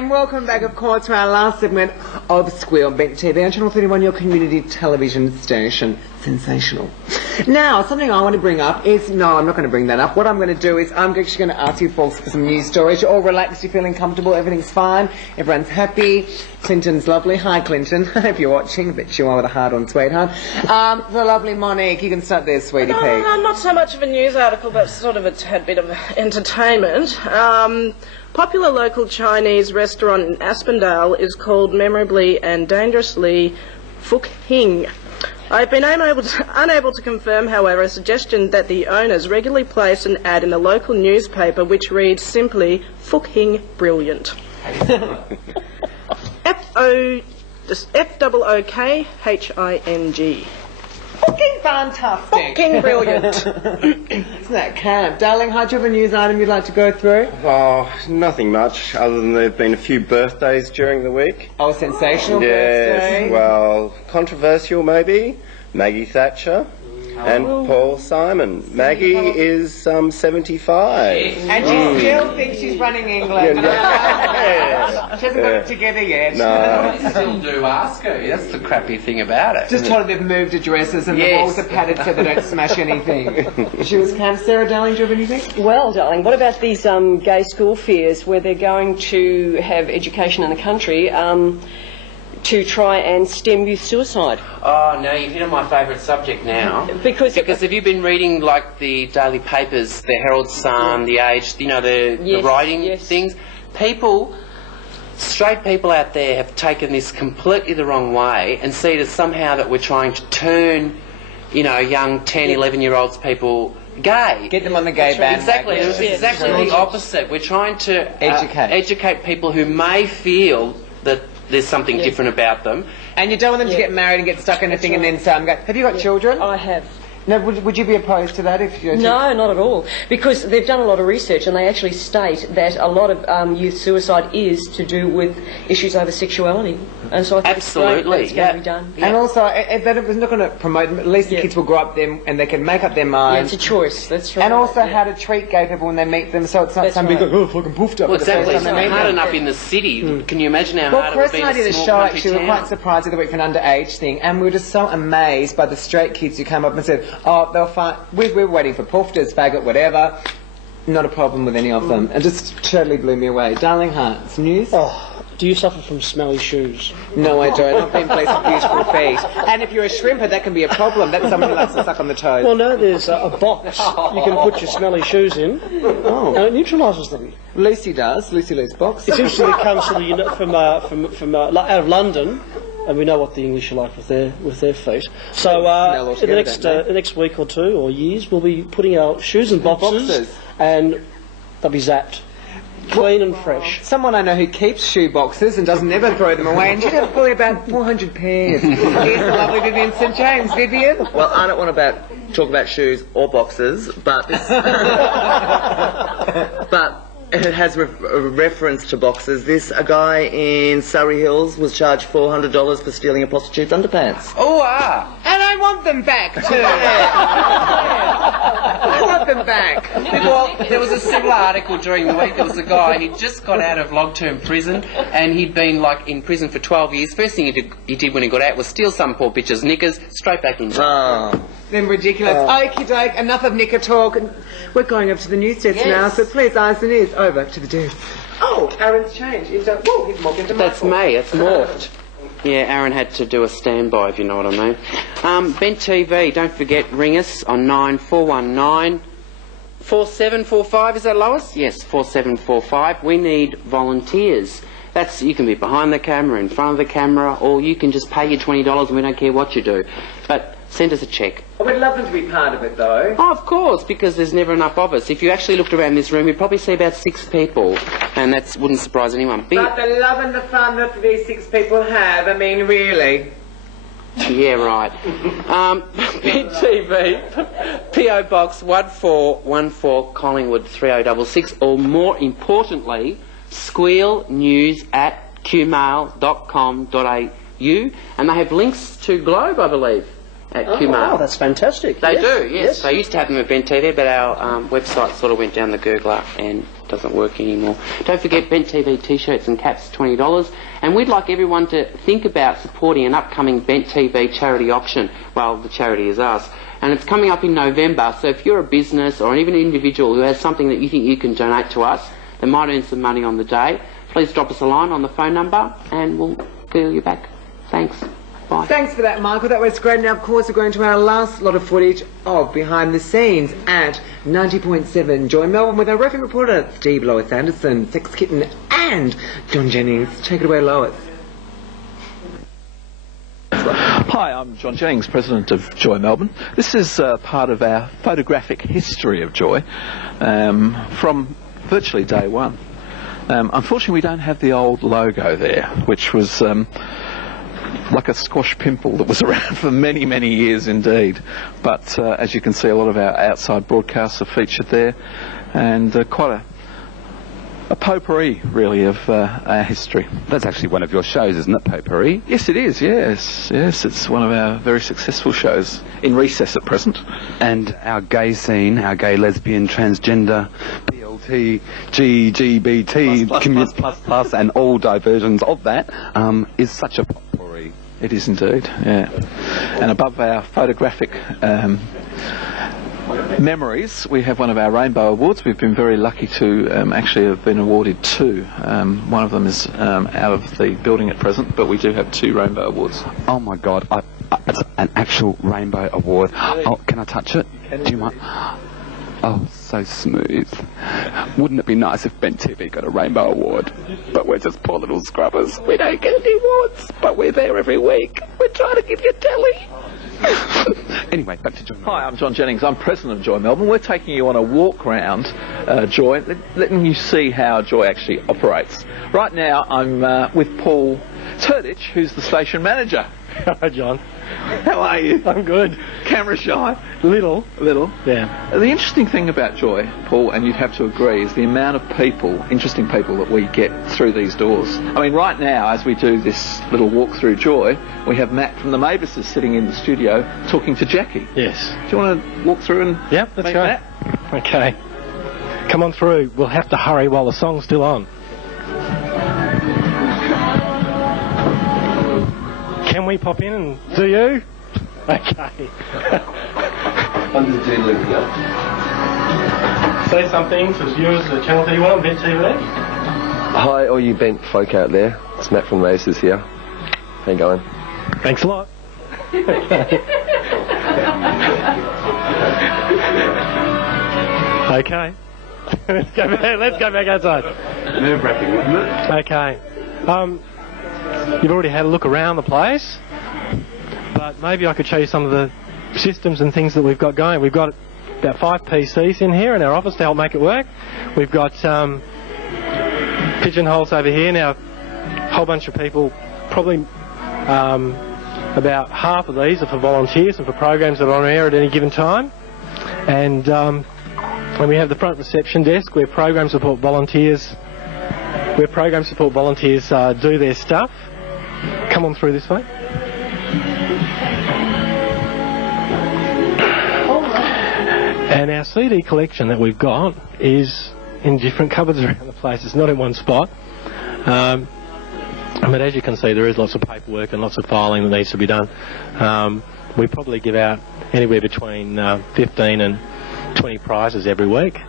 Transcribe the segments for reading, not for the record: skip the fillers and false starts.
and welcome back, of course, to our last segment of Squeal Matt TV on Channel 31, your community television station. Sensational. Now, something I want to bring up is, no, I'm not going to bring that up. What I'm going to do is I'm actually going to ask you folks for some news stories. You're all relaxed, you're feeling comfortable, everything's fine, everyone's happy. Clinton's lovely. Hi, Clinton. If you're watching, bet you are with a hard-on sweetheart. The lovely Monique, you can start there, sweetie pea. No, not so much of a news article, but sort of a tad bit of entertainment. Popular local Chinese restaurant in Aspendale is called memorably and dangerously Phuc Hing. I've been unable to confirm, however, a suggestion that the owners regularly place an ad in the local newspaper which reads simply, Phuc Hing Brilliant. F-O-O-K-H-I-N-G. Fucking fantastic. Fucking brilliant. Isn't that camp? Darling, how do you have a news item you'd like to go through? Oh, nothing much, other than there have been a few birthdays during the week. Oh, sensational birthday. Yes, well, controversial maybe. Maggie Thatcher and Paul Simon. Maggie is 75. And she still thinks she's running England. Yeah. She hasn't got it together yet. No. They still do ask her. That's the crappy thing about it. Just told her they've moved addresses and the walls are padded so they don't smash anything. She was camp. Sarah, darling, do you have anything? Well, darling, what about these gay school fairs where they're going to have education in the country to try and stem youth suicide? Oh, no, you've hit on my favourite subject now. Because have you been reading, like, the daily papers, the Herald Sun, the Age, you know, the writing things? Straight people out there have taken this completely the wrong way and see it as somehow that we're trying to turn, you know, young 10, 11-year-olds people gay. Get them on the gay band. Exactly. It was exactly the opposite. We're trying to educate people who may feel that there's something different about them. And you don't want them to get married and get stuck in a thing and then say, have you got children? I have. No, would you be opposed to that if you... No, not at all. Because they've done a lot of research and they actually state that a lot of youth suicide is to do with issues over sexuality. And so I think it's great that it's going to be done. And also, if that was not going to promote them, at least the kids will grow up then and they can make up their minds. Yeah, it's a choice, that's right. And also how to treat gay people when they meet them, so it's not something like, oh, fucking poofed up. Well, exactly. It's hard enough in the city. Can you imagine how hard it would be in a small country town? Well, Chris and I did a show, actually, we were quite surprised the other week for an underage thing, and we were just so amazed by the straight kids who came up and said, oh, they'll find... We were waiting for poofters, faggot, whatever. Not a problem with any of them. It just totally blew me away. Darling Heart, some news? Oh, do you suffer from smelly shoes? No, I don't. I've been placed with beautiful feet. And if you're a shrimper, that can be a problem. That's someone who likes to suck on the toes. Well, no, there's a box you can put your smelly shoes in, and it neutralises them. Lucy does. Lucy Lou's box. It usually comes from out of London. And we know what the English are like with their feet. So in the next week or two or years, we'll be putting our shoes in boxes. And they'll be zapped, clean and fresh. Someone I know who keeps shoe boxes and doesn't ever throw them away, and she has probably about 400 pairs. Here's the lovely Vivian St James. Vivian? Well, I don't want to talk about shoes or boxes, but this, but it has a reference to boxes. A guy in Surrey Hills was charged $400 for stealing a prostitute's underpants. Oh, ah! And I want them back too. I want them back. Well, there was a similar article during the week. There was a guy, he'd just got out of long-term prison, and he'd been, like, in prison for 12 years. First thing he did when he got out was steal some poor bitch's knickers, straight back in jail. Oh. Then ridiculous. Okie doke, enough of knicker talk. We're going over to the news desk now, so please, eyes and ears, over to the desk. Oh, Aaron's changed. He's morphed into That's me, it's morphed. Yeah, Aaron had to do a standby, if you know what I mean. Bent TV, don't forget, ring us on 9419 4745. Is that Lois? Yes, 4745. We need volunteers. You can be behind the camera, in front of the camera, or you can just pay your $20 and we don't care what you do. But send us a cheque. We'd love them to be part of it, though. Oh, of course, because there's never enough of us. If you actually looked around this room, you'd probably see about 6 people, and that wouldn't surprise anyone. But the love and the fun that these 6 people have, I mean, really. Yeah, right. BTV, PO Box 1414, Collingwood 3066, or more importantly, squealnews@qmail.com.au, and they have links to Globe, I believe. at Kumar. Oh, that's fantastic. They Yes, do, yes. They used to have them at Bent TV, but our website sort of went down the gurgler and doesn't work anymore. Don't forget Bent TV T-shirts and caps, $20. And we'd like everyone to think about supporting an upcoming Bent TV charity auction. Well, the charity is us. And it's coming up in November, so if you're a business or even an individual who has something that you think you can donate to us that might earn some money on the day, please drop us a line on the phone number and we'll call you back. Thanks. Bye. Thanks for that, Michael. That was great. Now, of course, we're going to our last lot of footage of behind the scenes at 90.7 Joy Melbourne with our Roving Reporter, Steve Lois Anderssen, Sex Kitten and John Jennings. Take it away, Lois. Hi, I'm John Jennings, President of Joy Melbourne. This is part of our photographic history of Joy from virtually day one. Unfortunately, we don't have the old logo there, which was like a squash pimple that was around for many, many years indeed. But as you can see, a lot of our outside broadcasts are featured there, and quite a potpourri, really, of our history. That's actually one of your shows, isn't it, Potpourri? Yes, it is, yes. Yes, it's one of our very successful shows, in recess at present. And our gay scene, our gay, lesbian, transgender, PLT, LGBT, plus, and all diversions of that, is such a potpourri. It is indeed, yeah. And above our photographic memories, we have one of our Rainbow Awards. We've been very lucky to actually have been awarded two. One of them is out of the building at present, but we do have two Rainbow Awards. Oh my God, it's an actual Rainbow Award. Oh, can I touch it? Do you mind? Oh, so smooth. Wouldn't it be nice if Bent TV got a Rainbow Award? But we're just poor little scrubbers. We don't get any awards, but we're there every week. We're trying to give you telly. Anyway, back to Joy Melbourne. Hi, I'm John Jennings. I'm President of Joy Melbourne. We're taking you on a walk round Joy, letting you see how Joy actually operates. Right now, I'm with Paul Turditch, who's the station manager. Hi, John. How are you? I'm good. Camera shy? Little. Yeah. The interesting thing about Joy, Paul, and you'd have to agree, is the amount of people, interesting people, that we get through these doors. I mean, right now, as we do this little walk through Joy, we have Matt from the Mavises sitting in the studio talking to Jackie. Yes. Do you want to walk through and Yep, let's meet go. Matt? Okay. Come on through. We'll have to hurry while the song's still on. Can we pop in and do you? Okay. I'm just doing looking up. Say something to viewers of Channel 31 on Bent TV. Hi, all you bent folk out there. It's Matt from Mavis here. How you going? Thanks a lot. Okay. Let's go back outside. Nerve-wracking, isn't it? Okay. You've already had a look around the place, but maybe I could show you some of the systems and things that we've got going. We've got about 5 PCs in here in our office to help make it work. We've got pigeonholes over here. Now, a whole bunch of people, probably about half of these are for volunteers and for programs that are on air at any given time. And we have the front reception desk where program support volunteers do their stuff. Come on through this way. And our CD collection that we've got is in different cupboards around the place. It's not in one spot. But as you can see, there is lots of paperwork and lots of filing that needs to be done. We probably give out anywhere between 15 and 20 prizes every week.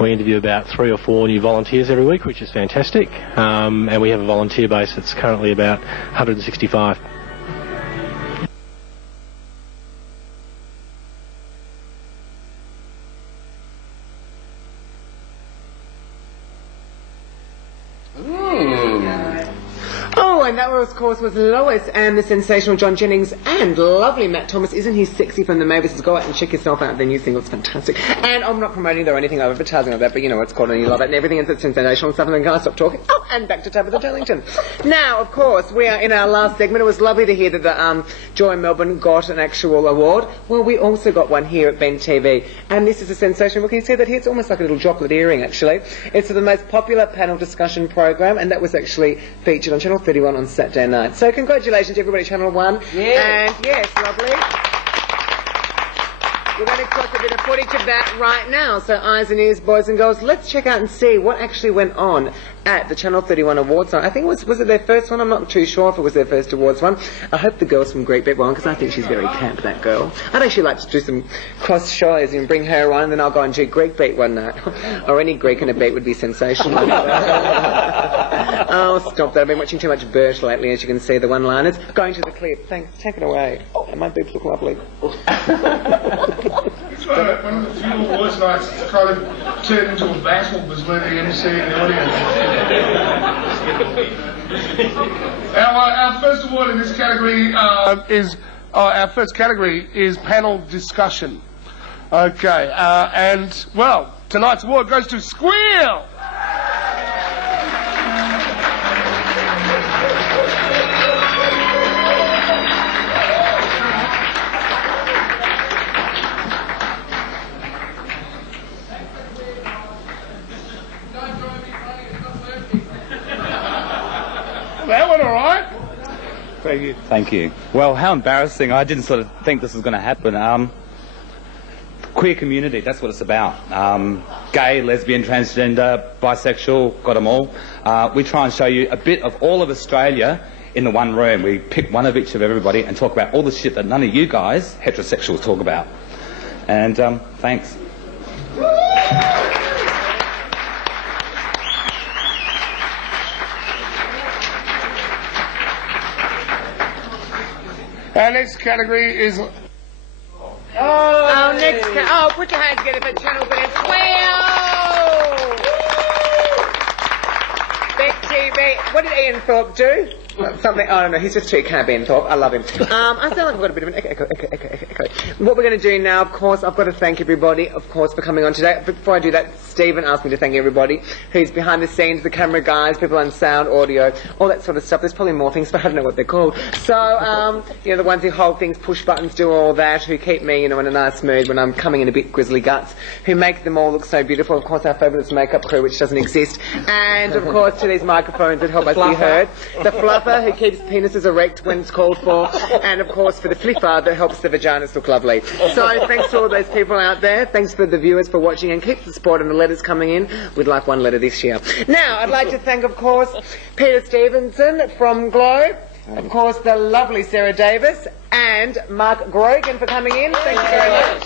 We interview about 3 or 4 new volunteers every week, which is fantastic. And we have a volunteer base that's currently about 165. And that, of course, was Lois and the sensational John Jennings and lovely Matt Thomas. Isn't he sexy from the Mavis? Go out and check yourself out. Their new single. It's fantastic. And I'm not promoting or anything. I'm advertising on that, but you know what's called and you love it and everything. It's sensational stuff. And then can I stop talking? Oh, and back to Tabitha Turlington. Now, of course, we are in our last segment. It was lovely to hear that the Joy Melbourne got an actual award. Well, we also got one here at Bent TV. And this is a sensation. Well, can you see that here? It's almost like a little chocolate earring, actually. It's the most popular panel discussion program, and that was actually featured on Channel 31 on Saturday night. So congratulations to everybody at Channel 1. Yeah. And yes, lovely. We're going to cross a bit of footage of that right now. So eyes and ears, boys and girls, let's check out and see what actually went on at the Channel 31 Awards night. I think was it their first one? I'm not too sure if it was their first awards one. I hope the girls from Great Bet won, because I think she's very camp, that girl. I'd actually like to do some cross shows and bring her on, and then I'll go and do Greek beat one night. Or any Greek in a beat would be sensational. Oh, stop that. I've been watching too much Bert lately, as you can see, the one-liners. Going to the clip. Thanks. Take it away. Oh, my boobs look lovely. It's one of the few awards nights that's kind of turned into a battle between the MC and the audience. Our first award in this category our first category is panel discussion. Okay, and well, tonight's award goes to Squeal. That one all right? Thank you. Thank you. Well, how embarrassing. I didn't sort of think this was going to happen. Queer community, that's what it's about. Gay, lesbian, transgender, bisexual, got them all. We try and show you a bit of all of Australia in the one room. We pick one of each of everybody and talk about all the shit that none of you guys, heterosexuals, talk about. And thanks. Our next category is... put your hands together for Channel Bet. Squeal! Bet TV. What did Ian Thorpe do? Something, I don't know, he's just too camp, Ian Thorpe. I love him. I sound like I've got a bit of an echo. What we're going to do now, of course, I've got to thank everybody, of course, for coming on today. Before I do that, Stephen asked me to thank everybody who's behind the scenes, the camera guys, people on sound, audio, all that sort of stuff. There's probably more things, but I don't know what they're called. So, the ones who hold things, push buttons, do all that, who keep me, in a nice mood when I'm coming in a bit grizzly guts, who make them all look so beautiful. Of course, our fabulous makeup crew, which doesn't exist. And, of course, to these microphones that help us be heard. The fluffer who keeps penises erect when it's called for. And, of course, for the fliffer that helps the vaginas look lovely. So, thanks to all those people out there. Thanks for the viewers for watching, and keep the support and the letters coming in. We'd like one letter this year. Now, I'd like to thank, of course, Peter Stevenson from Globe, of course, the lovely Sarah Davis, and Mark Grogan for coming in. Thank you very much.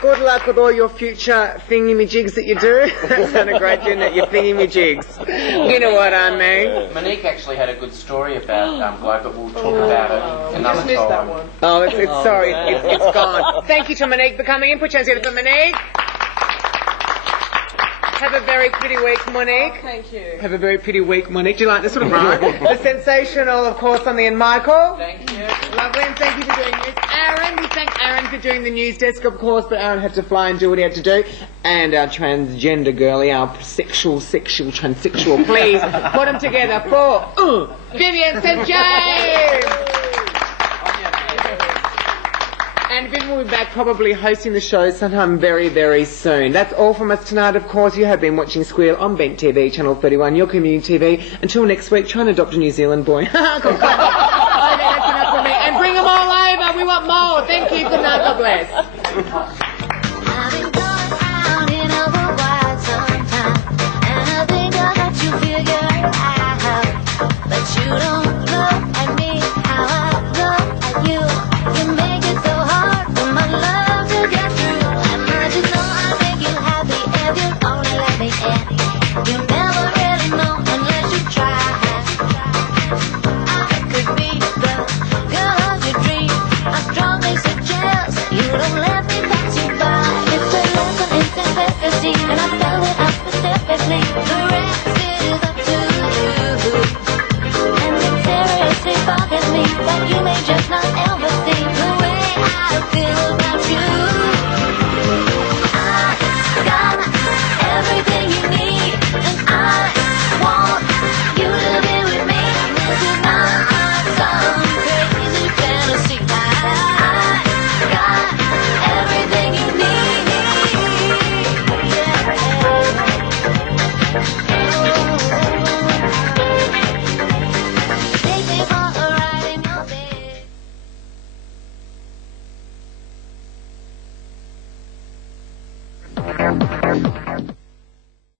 Good luck with all your future thingy-me-jigs that you do. That sounded great, didn't it? Your thingy-me-jigs. You know what I mean. Monique actually had a good story about Globe, but we'll talk about it another time. Missed that one. Oh, sorry, it's gone. Thank you to Monique for coming in. Put your hands together for Monique. Have a very pretty week, Monique. Thank you. Have a very pretty week, Monique. Do you like this sort of rhyme? The sensational, of course, on the end, Michael. Thank you. Lovely, and thank you for doing this. Aaron, we thank Aaron for doing the news desk, of course, but Aaron had to fly and do what he had to do. And our transgender girlie, our transsexual, please put them together for Vivian St. James. And Vivian will be back probably hosting the show sometime very, very soon. That's all from us tonight, of course. You have been watching Squeal on Bent TV, Channel 31, your community TV. Until next week, try and adopt a New Zealand boy. Okay, that's enough for me. And bring them all over. We want more. Thank you. Good night. God bless. You don't let me pass you. Matt-Globe-Joy.